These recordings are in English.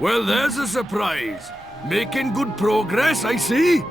Well, there's a surprise. Making good progress, I see.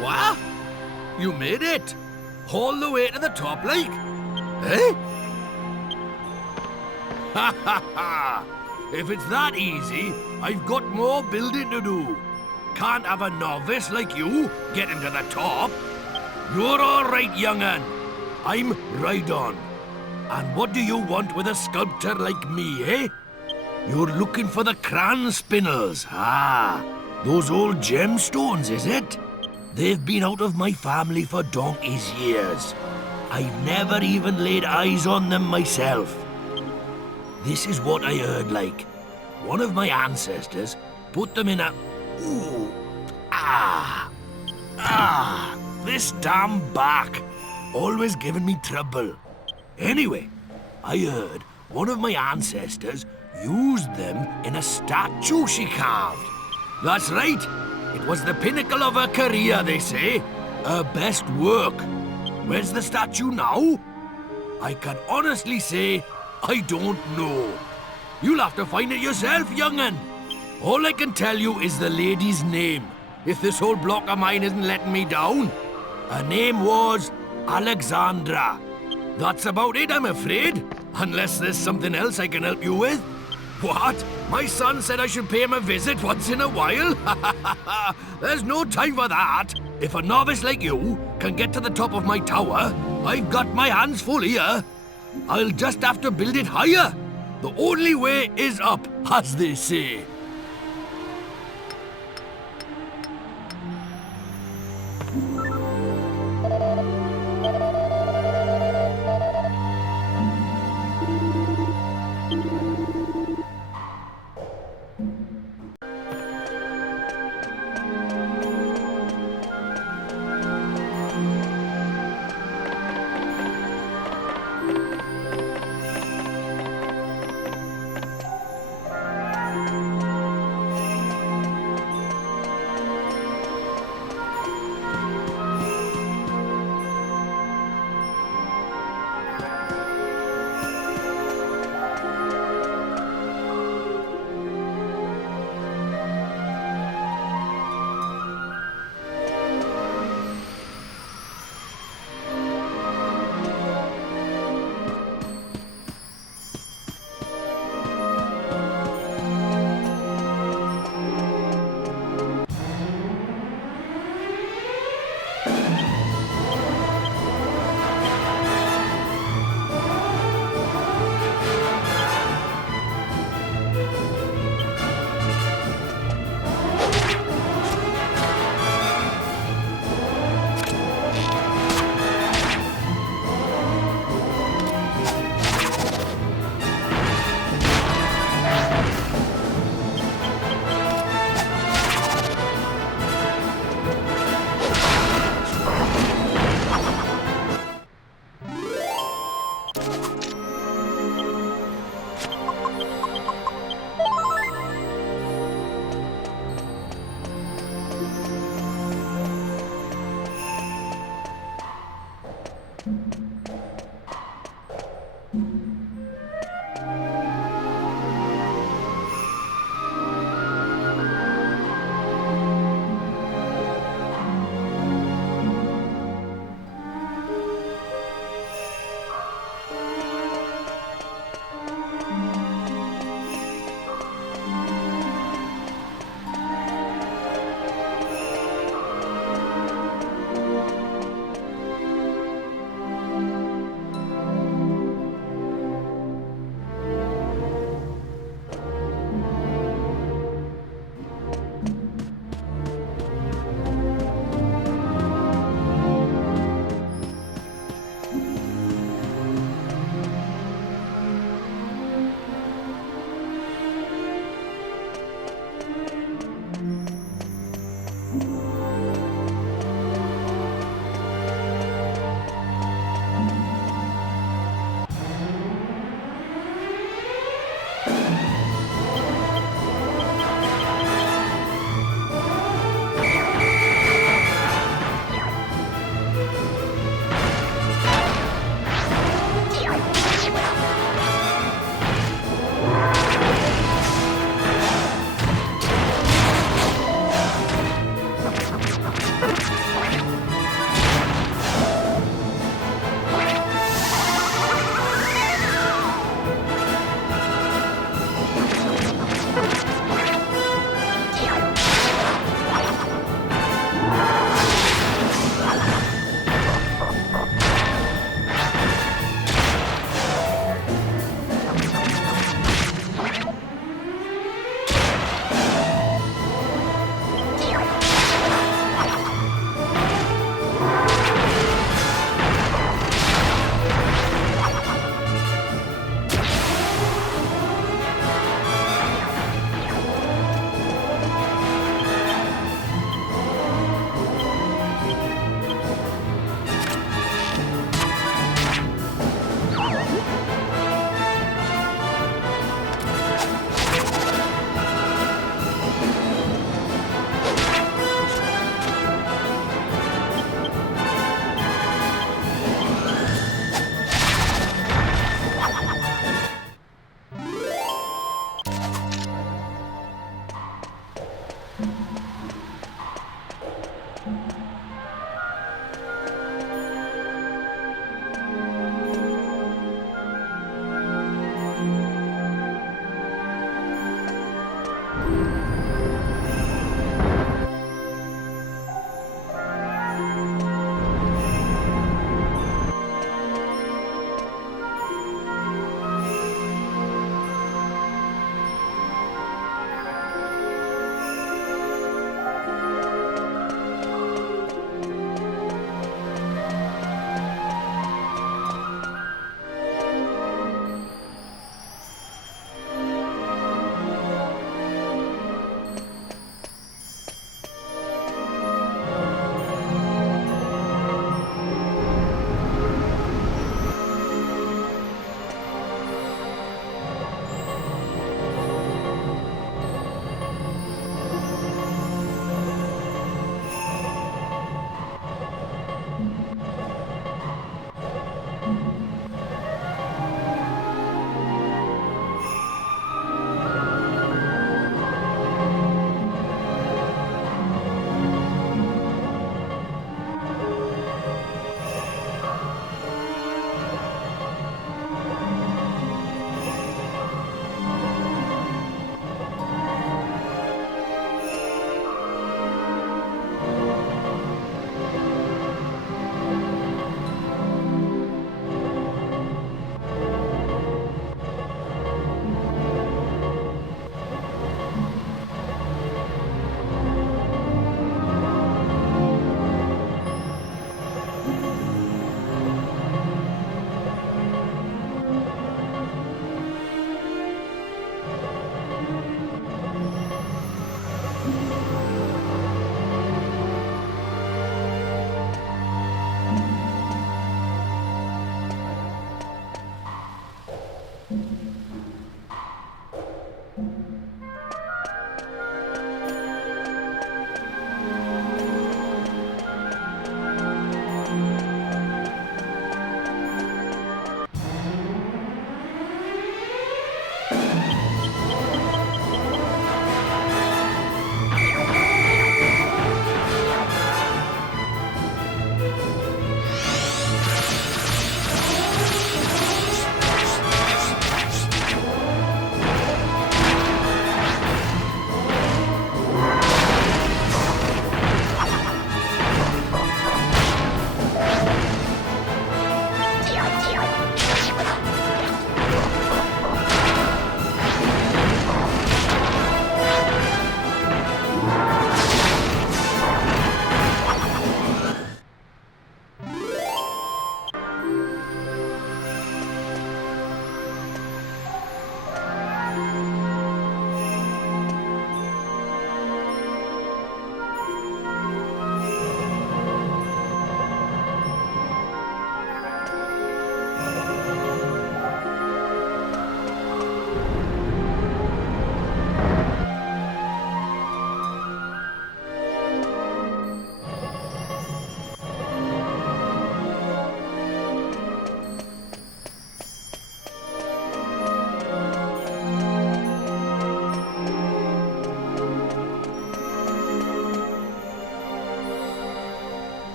What? You made it? All the way to the top, like? Eh? Ha ha ha! If it's that easy, I've got more building to do. Can't have a novice like you getting to the top. You're all right, young'un. I'm Rhydon. And what do you want with a sculptor like me, eh? You're looking for the cran spinners, ah. Those old gemstones, is it? They've been out of my family for donkey's years. I've never even laid eyes on them myself. This is what I heard like. One of my ancestors put them in a... Ooh. This damn back. Always giving me trouble. Anyway, I heard one of my ancestors used them in a statue she carved. That's right. It was the pinnacle of her career, they say. Her best work. Where's the statue now? I can honestly say, I don't know. You'll have to find it yourself, young'un. All I can tell you is the lady's name, if this whole block of mine isn't letting me down. Her name was Alexandra. That's about it, I'm afraid. Unless there's something else I can help you with. What? My son said I should pay him a visit once in a while? There's no time for that. If a novice like you can get to the top of my tower, I've got my hands full here. I'll just have to build it higher. The only way is up, as they say.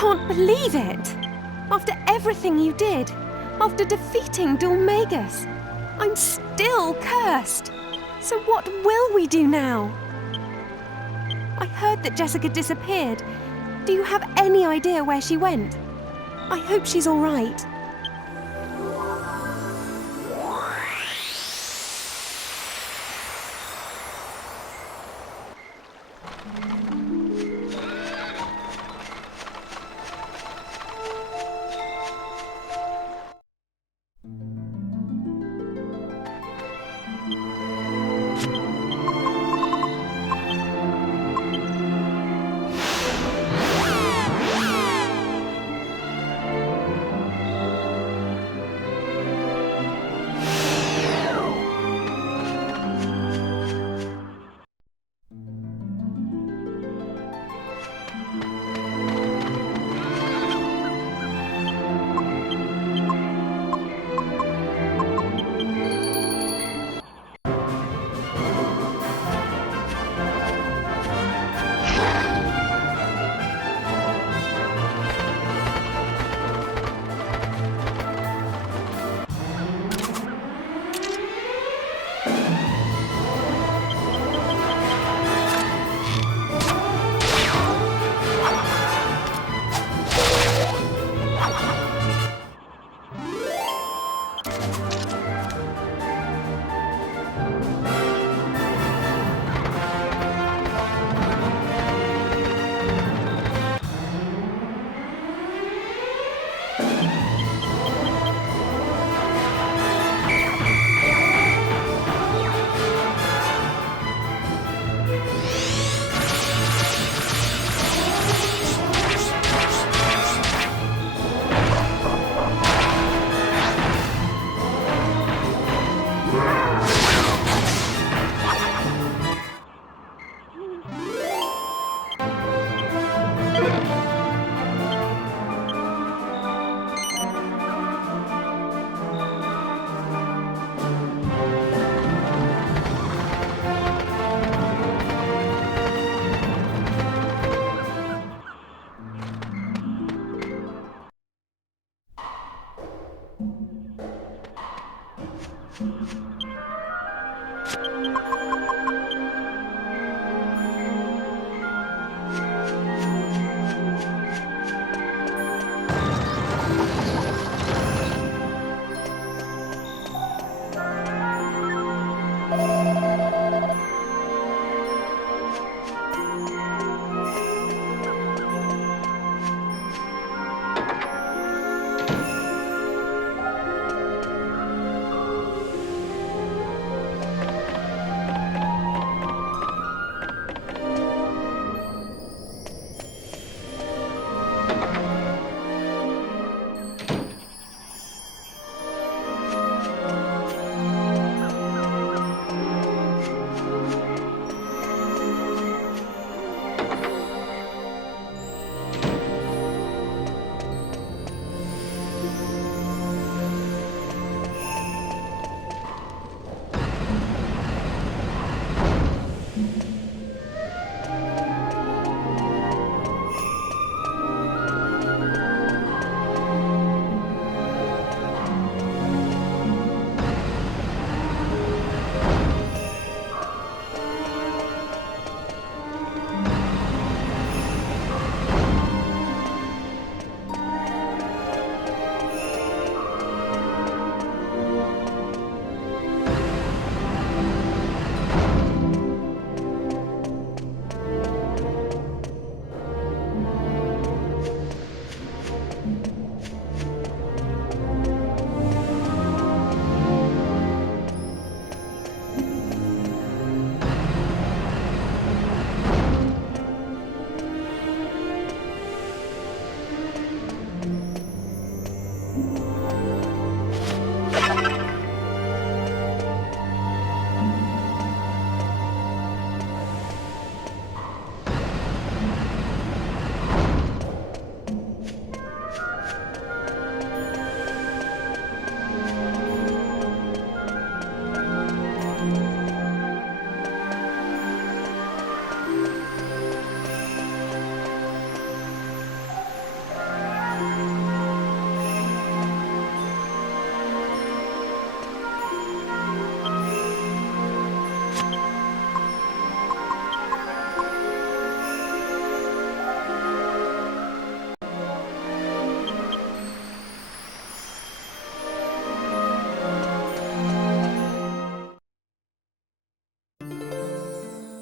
can't believe it! After everything you did, after defeating Dulmagus, I'm still cursed! So what will we do now? I heard that Jessica disappeared. Do you have any idea where she went? I hope she's all right.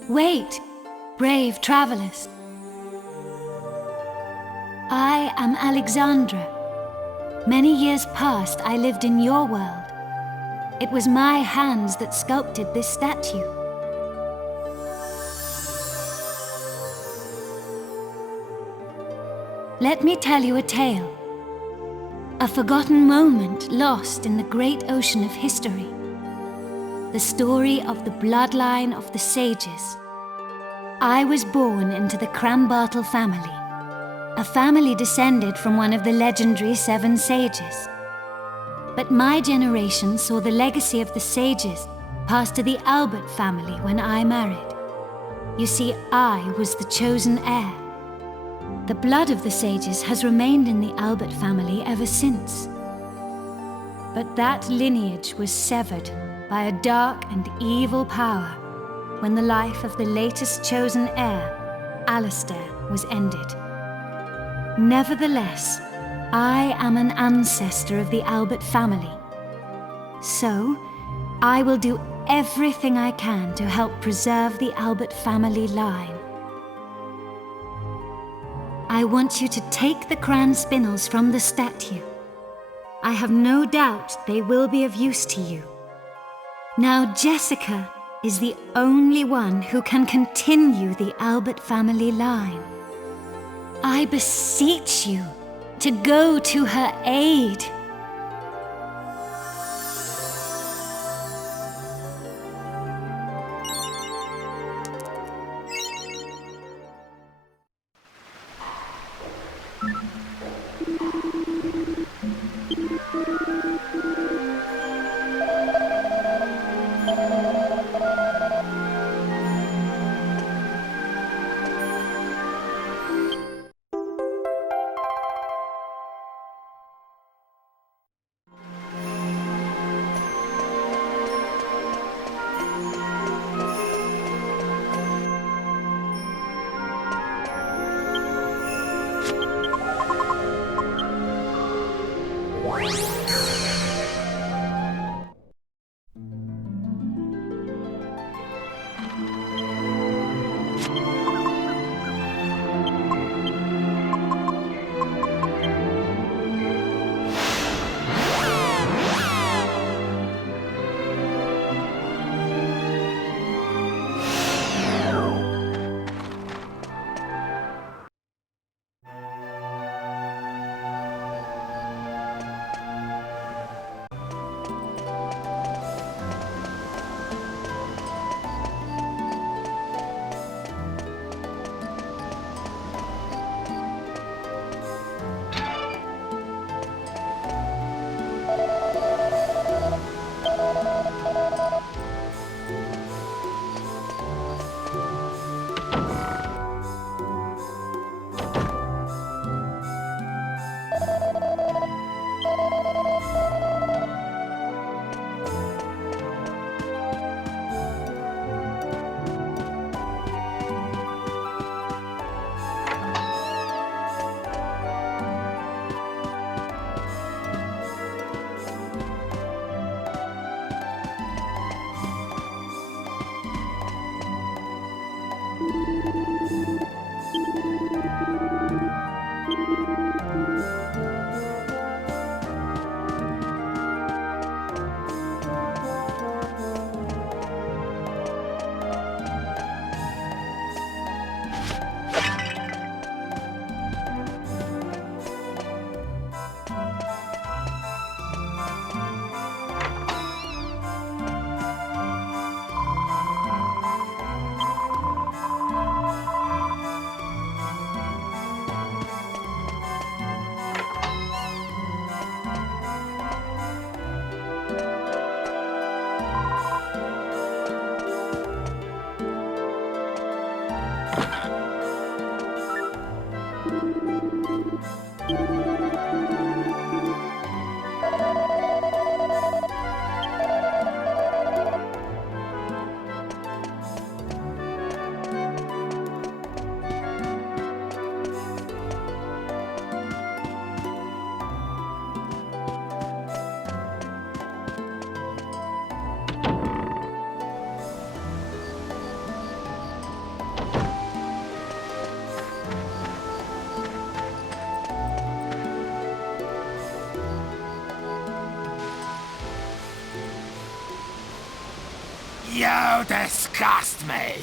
Wait, brave travelers. I am Alexandra. Many years past, I lived in your world. It was my hands that sculpted this statue. Let me tell you a tale. A forgotten moment lost in the great ocean of history. The story of the bloodline of the sages. I was born into the Crambartle family, a family descended from one of the legendary 7 sages. But my generation saw the legacy of the sages pass to the Albert family when I married. You see, I was the chosen heir. The blood of the sages has remained in the Albert family ever since. But that lineage was severed by a dark and evil power when the life of the latest chosen heir, Alistair, was ended. Nevertheless, I am an ancestor of the Albert family. So, I will do everything I can to help preserve the Albert family line. I want you to take the crayon spinels from the statue. I have no doubt they will be of use to you. Now Jessica is the only one who can continue the Albert family line. I beseech you to go to her aid. You disgust me.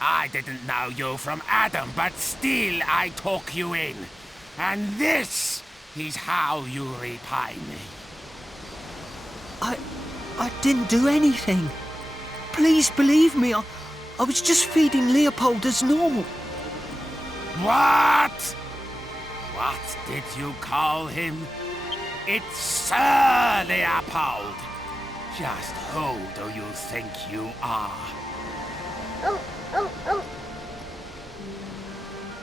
I didn't know you from Adam, but still I took you in. And this is how you repay me. I didn't do anything. Please believe me, I was just feeding Leopold as normal. What? What did you call him? It's Sir Leopold. Just who do you think you are?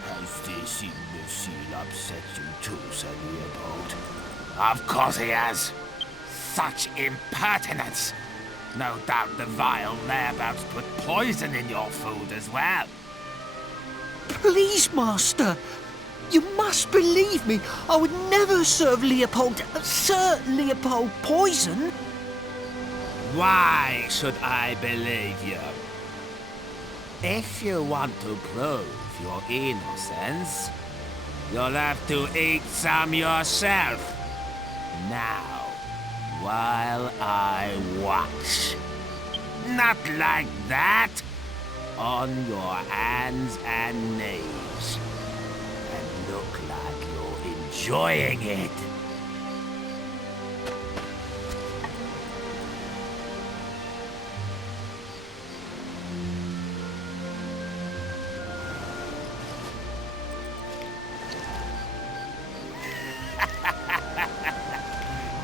Has this imbecile upset you too, Sir Leopold? Of course he has. Such impertinence. No doubt the vile layabouts put poison in your food as well. Please, Master. You must believe me. I would never serve Sir Leopold poison. Why should I believe you? If you want to prove your innocence, you'll have to eat some yourself. Now, while I watch. Not like that. On your hands and knees. And look like you're enjoying it.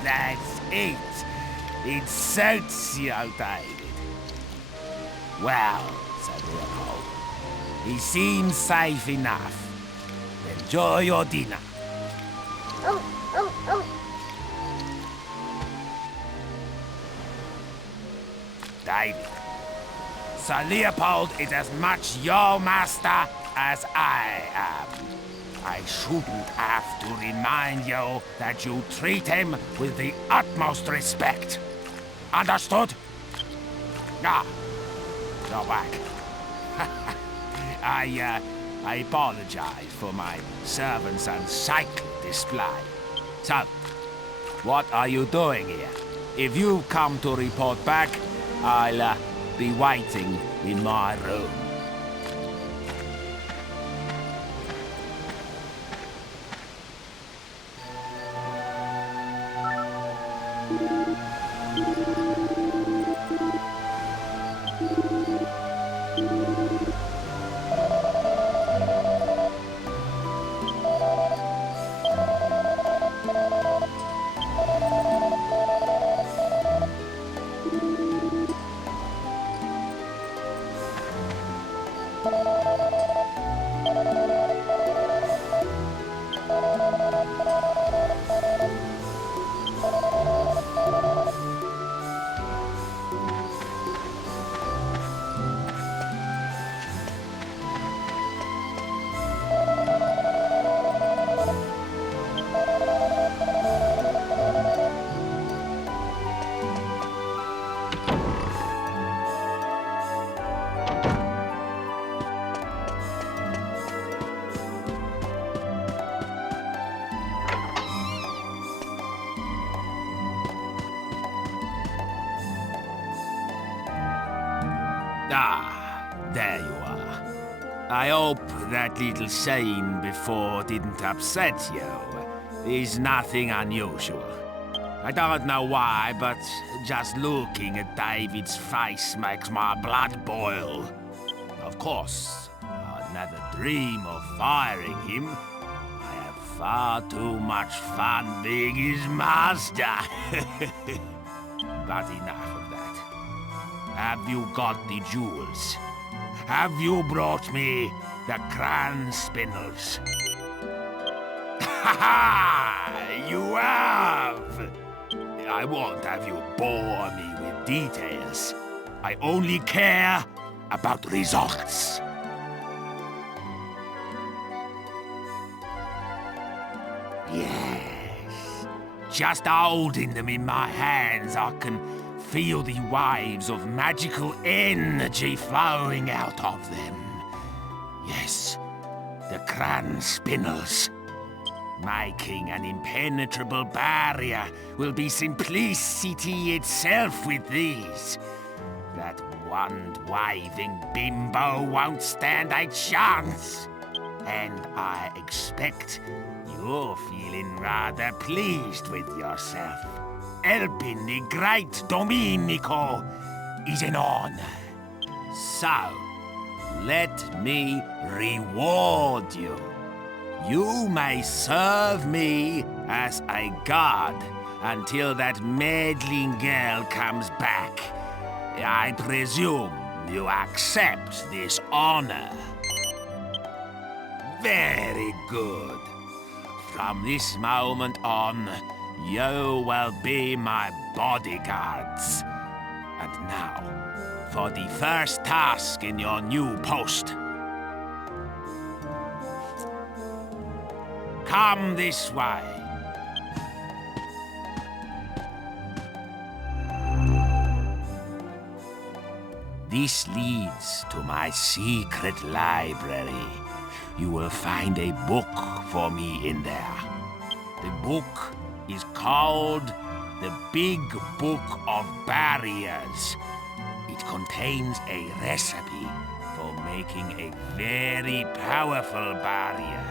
That's it. It suits you, David. Well, said Leopold, he seems safe enough. Enjoy your dinner. David, Sir Leopold is as much your master as I am. I shouldn't have to remind you that you treat him with the utmost respect. Understood? Ah, you're back. I apologize for my servant's unsightly display. So, what are you doing here? If you come to report back, I'll be waiting in my room. Ah, there you are. I hope that little scene before didn't upset you. There's nothing unusual. I don't know why, but just looking at David's face makes my blood boil. Of course, I'd never dream of firing him. I have far too much fun being his master. But enough of that. Have you got the jewels? Have you brought me the crown spindles? Ha ha! You have! I won't have you bore me with details. I only care about results. Yes. Just holding them in my hands, I can feel the waves of magical energy flowing out of them. Yes, the crown spindles. Making an impenetrable barrier will be simplicity itself with these. The That wand-waving bimbo won't stand a chance. And I expect you're feeling rather pleased with yourself. Helping the great Domenico is an honor. So, let me reward you. You may serve me as a guard until that meddling girl comes back. I presume you accept this honor. Very good. From this moment on, you will be my bodyguards. And now, for the first task in your new post. Come this way. This leads to my secret library. You will find a book for me in there. The book is called The Big Book of Barriers. It contains a recipe for making a very powerful barrier.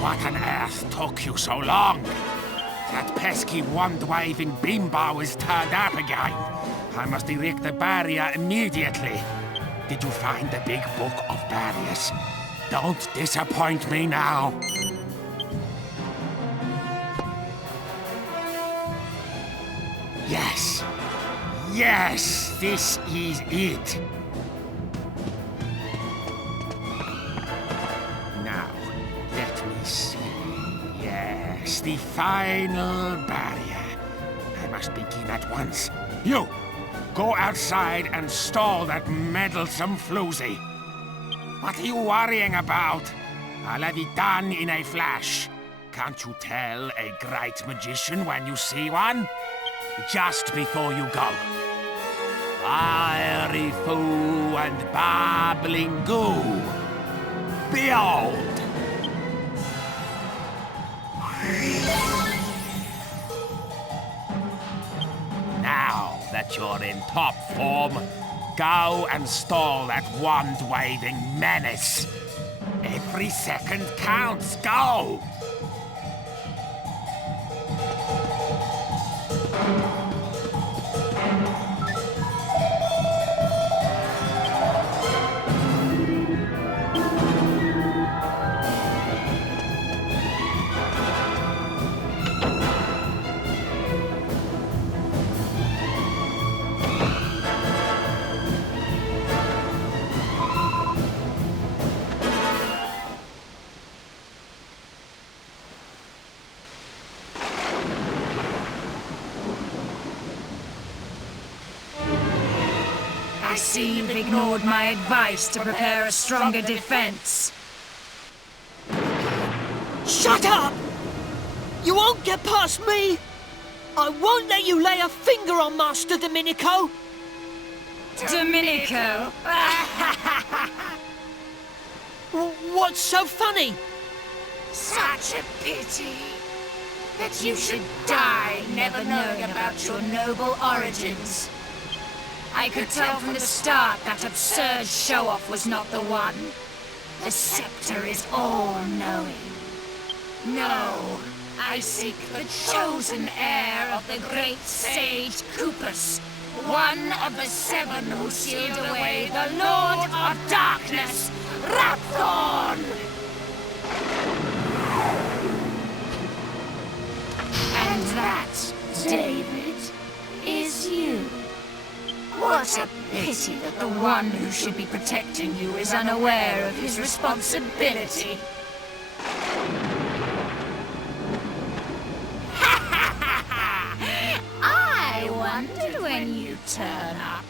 What on earth took you so long? That pesky wand-waving bimbo is turned up again. I must erect the barrier immediately. Did you find the big book of barriers? Don't disappoint me now. Yes. Yes, this is it. Now, let me see. Yes, the final barrier. I must begin at once. You, go outside and stall that meddlesome floozy. What are you worrying about? I'll have it done in a flash. Can't you tell a great magician when you see one? Just before you go. Fiery foo and babbling goo. Behold! Now that you're in top form, go and stall that wand-waving menace. Every second counts. Go! see you've ignored my advice to prepare a stronger defense. Shut up! You won't get past me! I won't let you lay a finger on Master Domenico! Domenico! What's so funny? Such a pity that you should die never knowing about your noble origins. I could tell from the start that absurd show-off was not the one. The scepter is all-knowing. No, I seek the chosen heir of the great sage Kupus, one of the 7 who sealed away the Lord of Darkness, Rapthorn! And that, David, is you. What a pity that the one who should be protecting you is unaware of his responsibility. I wondered when you turn up.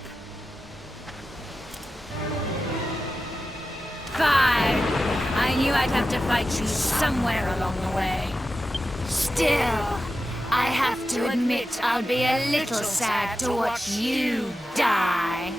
Fine. I knew I'd have to fight you somewhere along the way. Still, I have to admit I'll be a little sad to watch you die.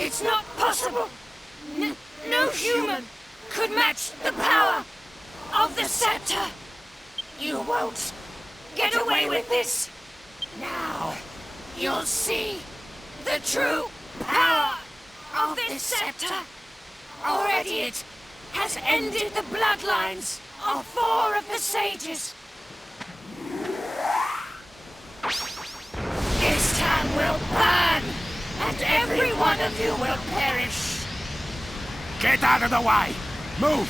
It's not possible! No human could match the power of the scepter! You won't get away with this! Now, you'll see the true power of this scepter! Already it has ended the bloodlines of 4 of the sages! This town will burn! And every one of you will perish! Get out of the way! Move!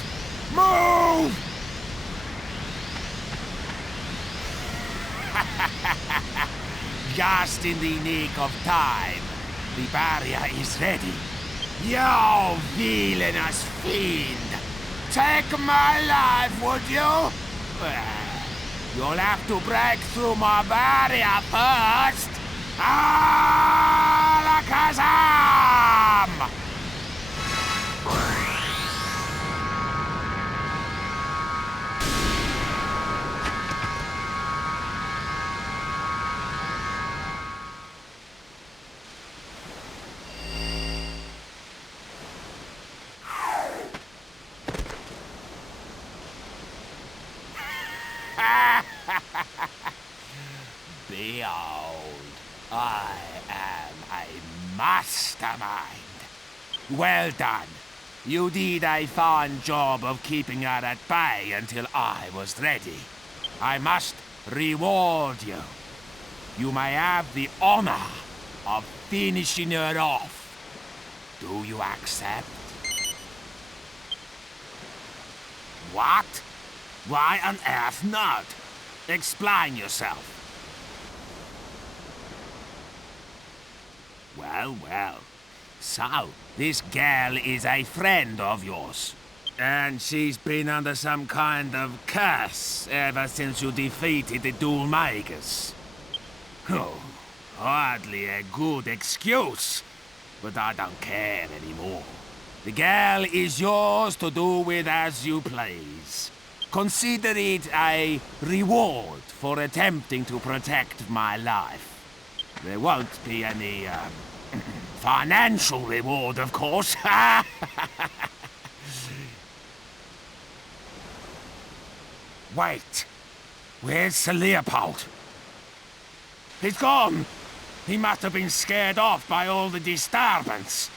Move! Just in the nick of time. The barrier is ready. You villainous fiend! Take my life, would you? Well, you'll have to break through my barrier first! Alakazam! Behold, I am a mastermind. Well done. You did a fine job of keeping her at bay until I was ready. I must reward you. you may have the honor of finishing her off. Do you accept? What? Why on earth not? Explain yourself. Well, well. So, this girl is a friend of yours. And she's been under some kind of curse ever since you defeated the Doommakers. Oh, hardly a good excuse. But I don't care anymore. The girl is yours to do with as you please. Consider it a reward for attempting to protect my life. There won't be any, financial reward, of course. Wait, where's Sir Leopold? He's gone. He must have been scared off by all the disturbance.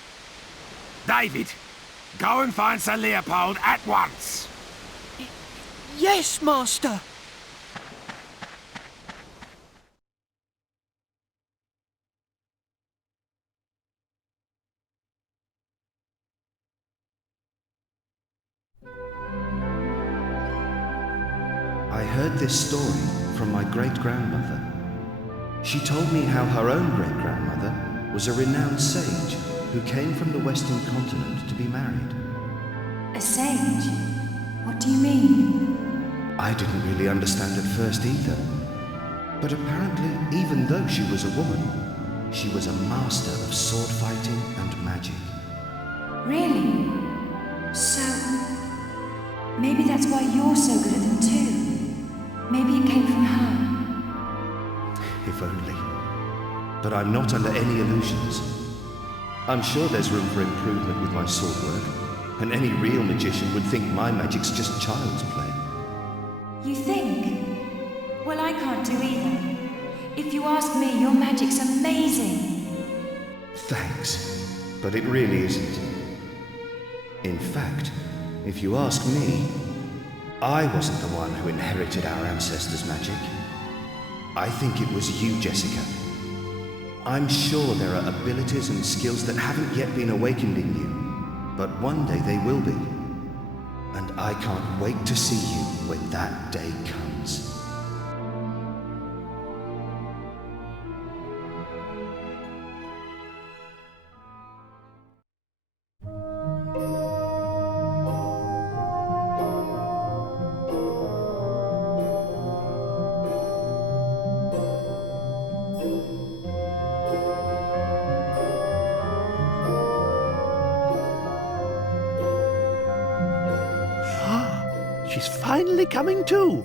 David, go and find Sir Leopold at once. Yes, Master. I heard this story from my great-grandmother. She told me how her own great-grandmother was a renowned sage who came from the Western continent to be married. A sage? What do you mean? I didn't really understand at first either. But apparently, even though she was a woman, she was a master of sword fighting and magic. Really? So, maybe that's why you're so good at them too. Maybe it came from her. If only. But I'm not under any illusions. I'm sure there's room for improvement with my sword work, and any real magician would think my magic's just child's play. You think? Well, I can't do either. If you ask me, your magic's amazing. Thanks, but it really isn't. In fact, if you ask me, I wasn't the one who inherited our ancestors' magic. I think it was you, Jessica. I'm sure there are abilities and skills that haven't yet been awakened in you, but one day they will be. And I can't wait to see you when that day comes. She's finally coming to.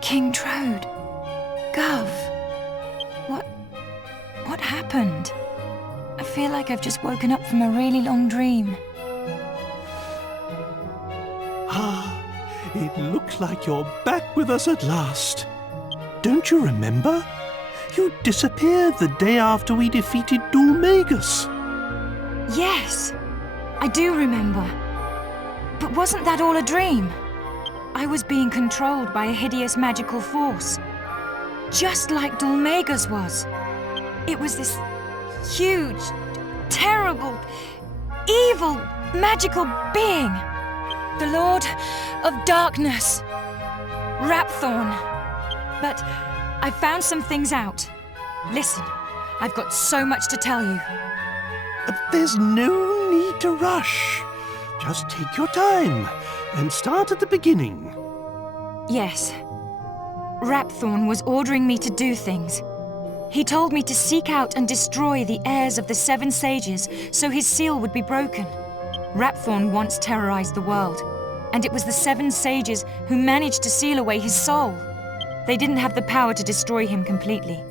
King Trode. Gov. What happened? I feel like I've just woken up from a really long dream. It looks like you're back with us at last. Don't you remember? You disappeared the day after we defeated Doommakers. Yes, I do remember. But wasn't that all a dream? I was being controlled by a hideous magical force. Just like Doommakers was. It was this huge, terrible, evil, magical being. The Lord of Darkness. Rapthorn. But I found some things out. Listen, I've got so much to tell you. There's no need to rush. Just take your time and start at the beginning. Yes. Rapthorn was ordering me to do things. He told me to seek out and destroy the heirs of the Seven Sages so his seal would be broken. Rapthorn once terrorized the world, and it was the Seven Sages who managed to seal away his soul. They didn't have the power to destroy him completely,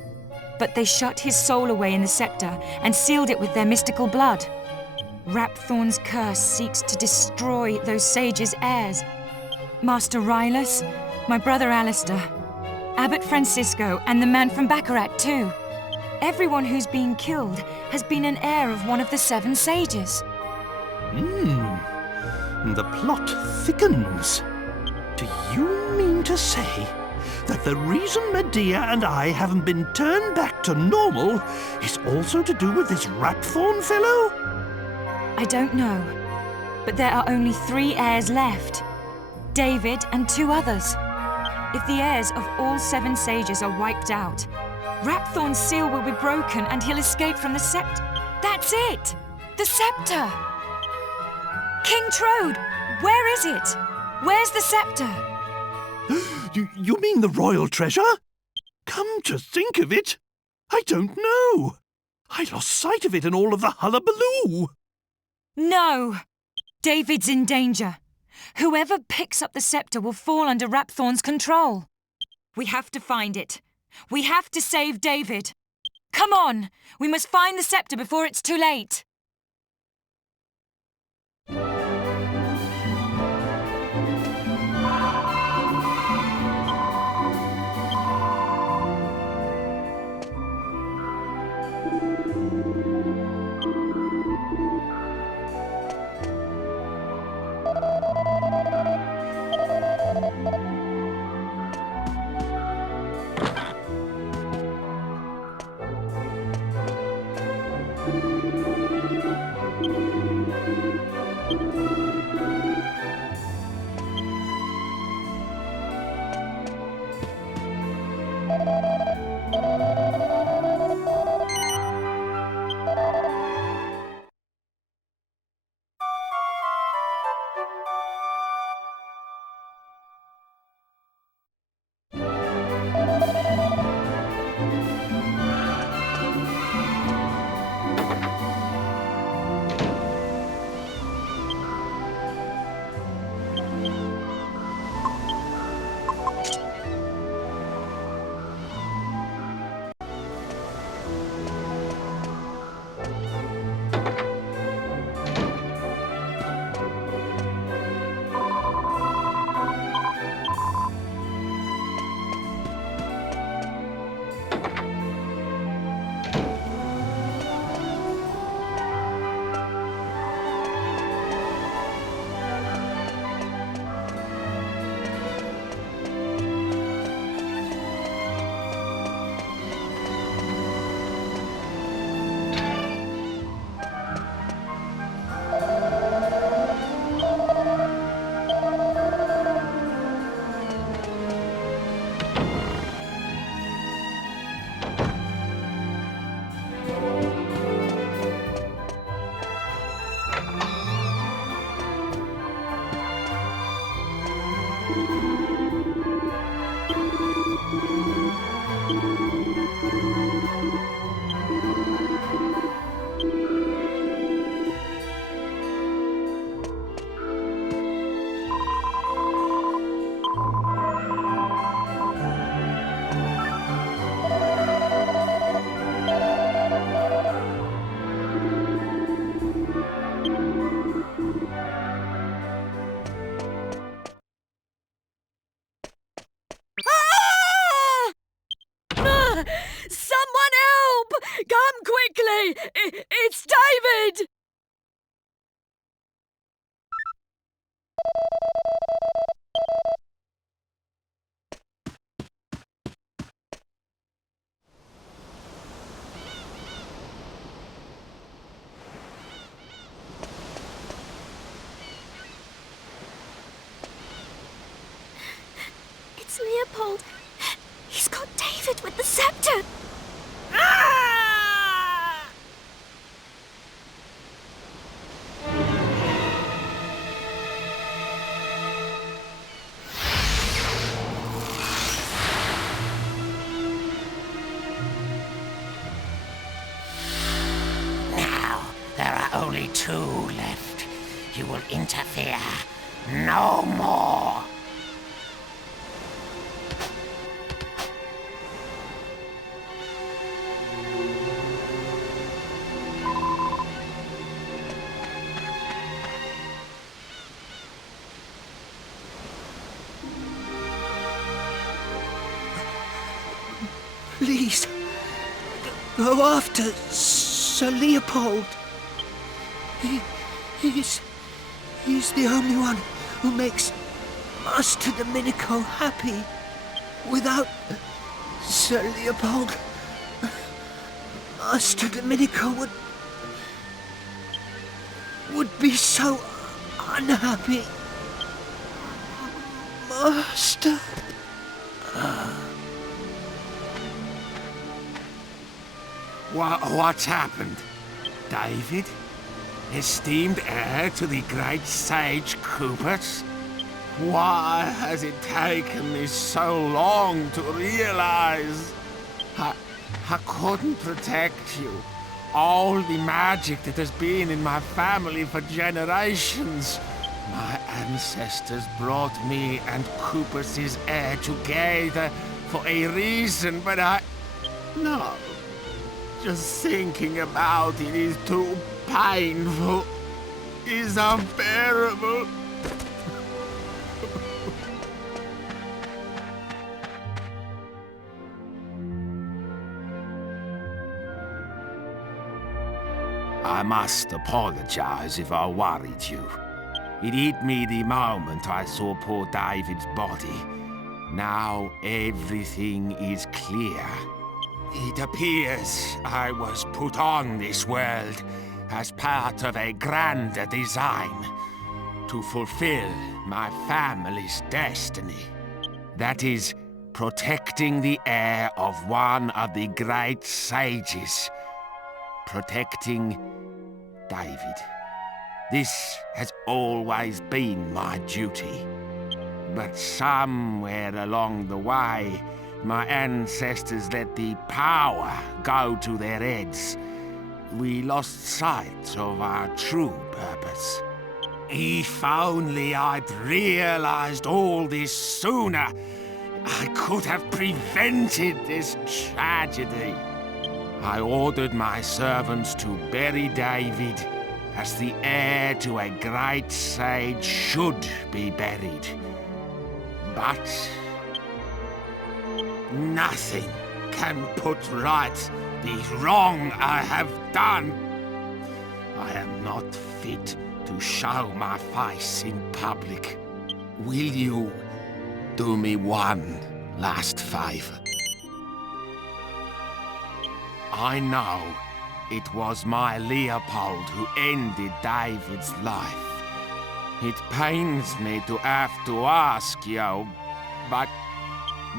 but they shut his soul away in the scepter and sealed it with their mystical blood. Rapthorn's curse seeks to destroy those sages' heirs. Master Rylus, my brother Alistair, Abbot Francisco, and the man from Baccarat too. Everyone who's been killed has been an heir of one of the Seven Sages. The plot thickens. Do you mean to say that the reason Medea and I haven't been turned back to normal is also to do with this Rapthorn fellow? I don't know, but there are only 3 heirs left. David and 2 others. If the heirs of all 7 sages are wiped out, Rapthorn's seal will be broken and he'll escape from the scepter. That's it! The scepter! King Trode, where is it? Where's the scepter? You mean the royal treasure? Come to think of it, I don't know. I lost sight of it in all of the hullabaloo. No! David's in danger. Whoever picks up the scepter will fall under Rapthorn's control. We have to find it. We have to save David. Come on! We must find the scepter before it's too late. Someone help! Come quickly! It's David! It's Leopold. He's got David with the scepter. Ah! Now, there are only 2 left. You will interfere no more. Please, go after Sir Leopold. He's the only one who makes Master Domenico happy. Without Sir Leopold, Master Domenico would be so unhappy. Master. What's happened? David? Esteemed heir to the great sage Cupert's? Why has it taken me so long to realize? I couldn't protect you. All the magic that has been in my family for generations. My ancestors brought me and Cupert's heir together for a reason, but no. Just thinking about it is too painful. Is unbearable. I must apologize if I worried you. It hit me the moment I saw poor David's body. Now everything is clear. It appears I was put on this world as part of a grander design to fulfill my family's destiny. That is, protecting the heir of one of the great sages. Protecting David. This has always been my duty. But somewhere along the way, my ancestors let the power go to their heads. We lost sight of our true purpose. If only I'd realized all this sooner, I could have prevented this tragedy. I ordered my servants to bury David as the heir to a great sage should be buried. But nothing can put right the wrong I have done. I am not fit to show my face in public. Will you do me one last favor? I know it was my Leopold who ended David's life. It pains me to have to ask you, but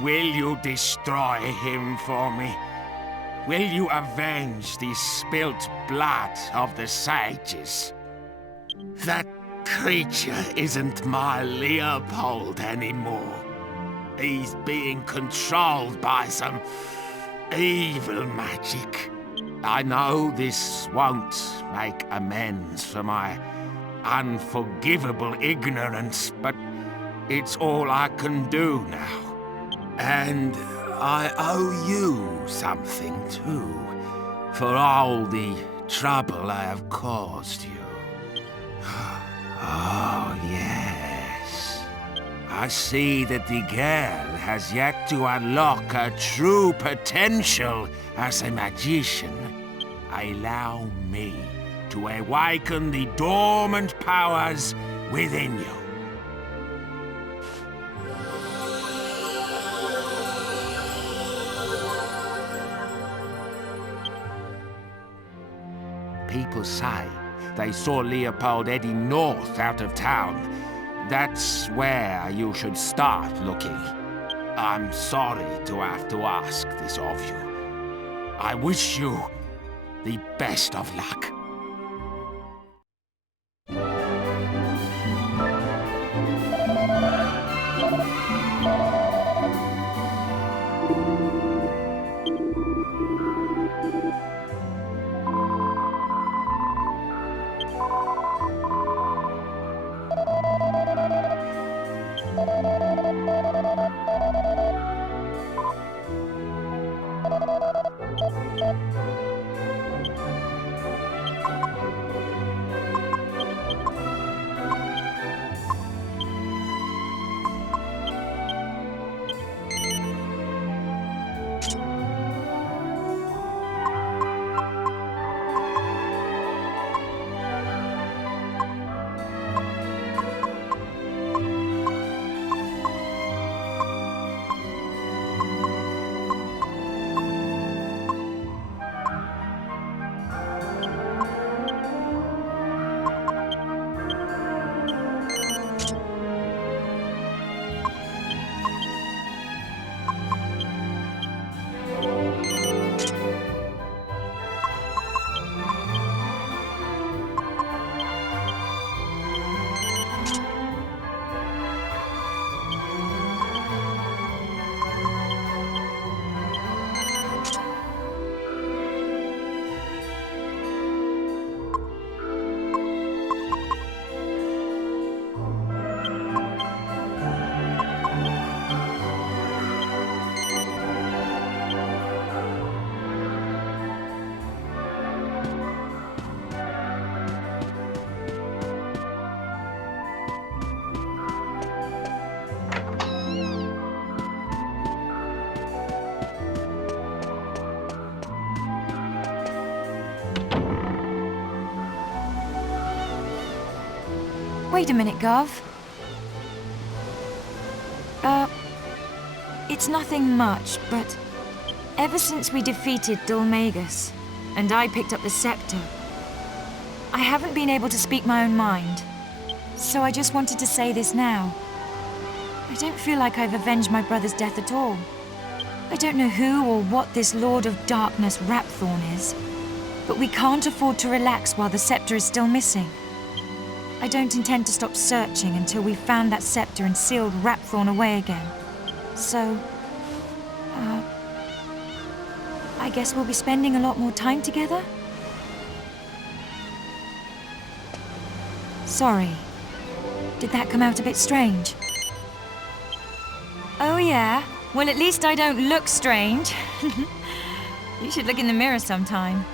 will you destroy him for me? Will you avenge the spilt blood of the sages? That creature isn't my Leopold anymore. He's being controlled by some evil magic. I know this won't make amends for my unforgivable ignorance, but it's all I can do now. And I owe you something too, for all the trouble I have caused you. Oh, yes. I see that the girl has yet to unlock her true potential as a magician. Allow me to awaken the dormant powers within you. People say they saw Leopold heading north out of town. That's where you should start looking. I'm sorry to have to ask this of you. I wish you the best of luck. Wait a minute, Gov. It's nothing much, but ever since we defeated Dulmagus, and I picked up the scepter, I haven't been able to speak my own mind. So I just wanted to say this now. I don't feel like I've avenged my brother's death at all. I don't know who or what this Lord of Darkness Rapthorn is, but we can't afford to relax while the scepter is still missing. I don't intend to stop searching until we've found that scepter and sealed Rapthorn away again. So, I guess we'll be spending a lot more time together? Sorry. Did that come out a bit strange? Oh yeah? Well, at least I don't look strange. You should look in the mirror sometime.